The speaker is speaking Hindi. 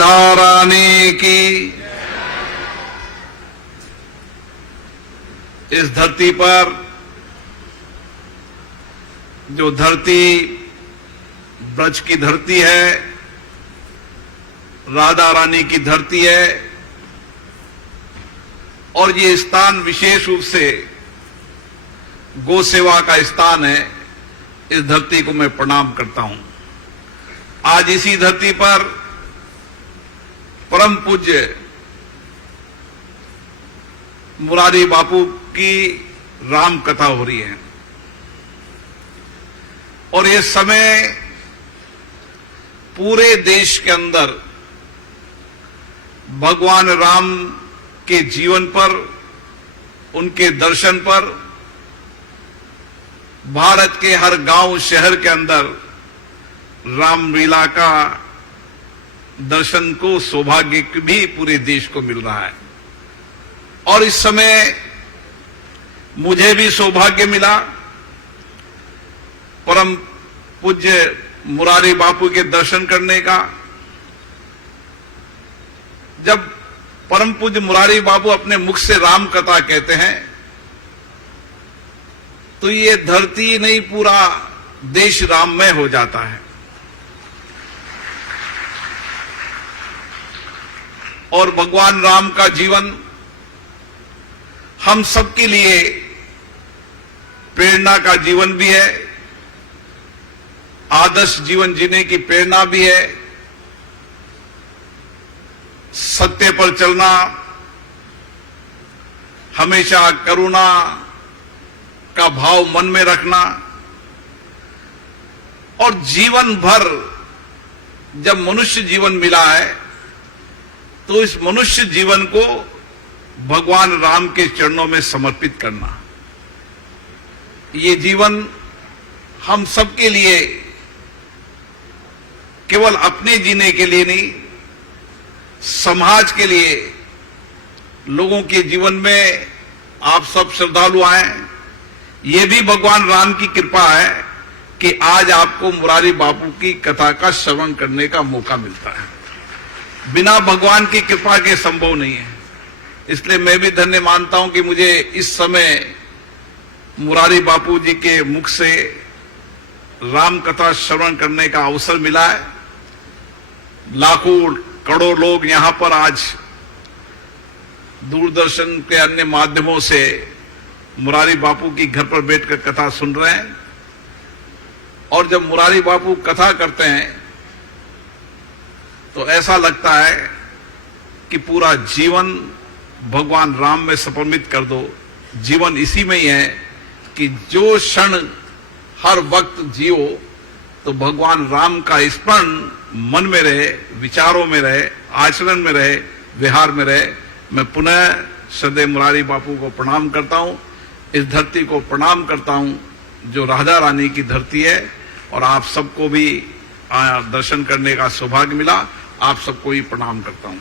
राधा रानी की। इस धरती पर जो धरती ब्रज की धरती है, राधा रानी की धरती है, और ये स्थान विशेष रूप से गौ सेवा का स्थान है। इस धरती को मैं प्रणाम करता हूं। आज इसी धरती पर परम पूज्य मुरारी बापू की राम कथा हो रही है, और ये समय पूरे देश के अंदर भगवान राम के जीवन पर, उनके दर्शन पर, भारत के हर गांव शहर के अंदर रामलीला का दर्शन को सौभाग्य भी पूरे देश को मिल रहा है। और इस समय मुझे भी सौभाग्य मिला परम पूज्य मुरारी बापू के दर्शन करने का। जब परम पूज्य मुरारी बापू अपने मुख से राम कथा कहते हैं तो ये धरती नहीं, पूरा देश राममय हो जाता है। और भगवान राम का जीवन हम सबके लिए प्रेरणा का जीवन भी है, आदर्श जीवन जीने की प्रेरणा भी है। सत्य पर चलना, हमेशा करुणा का भाव मन में रखना, और जीवन भर जब मनुष्य जीवन मिला है तो इस मनुष्य जीवन को भगवान राम के चरणों में समर्पित करना। ये जीवन हम सबके लिए केवल अपने जीने के लिए नहीं, समाज के लिए, लोगों के जीवन में आप सब श्रद्धालु आए। ये भी भगवान राम की कृपा है कि आज आपको मुरारी बापू की कथा का श्रवण करने का मौका मिलता है। बिना भगवान की कृपा के संभव नहीं है। इसलिए मैं भी धन्य मानता हूं कि मुझे इस समय मुरारी बापू जी के मुख से राम कथा श्रवण करने का अवसर मिला है। लाखों करोड़ों लोग यहां पर आज दूरदर्शन के अन्य माध्यमों से मुरारी बापू की घर पर बैठकर कथा सुन रहे हैं। और जब मुरारी बापू कथा करते हैं तो ऐसा लगता है कि पूरा जीवन भगवान राम में समर्पित कर दो। जीवन इसी में ही है कि जो क्षण हर वक्त जियो तो भगवान राम का स्मरण मन में रहे, विचारों में रहे, आचरण में रहे, व्यवहार में रहे। मैं पुनः श्रद्धेय मुरारी बापू को प्रणाम करता हूं, इस धरती को प्रणाम करता हूं जो राधा रानी की धरती है। और आप सबको भी दर्शन करने का सौभाग्य मिला, आप सबको ही प्रणाम करता हूं।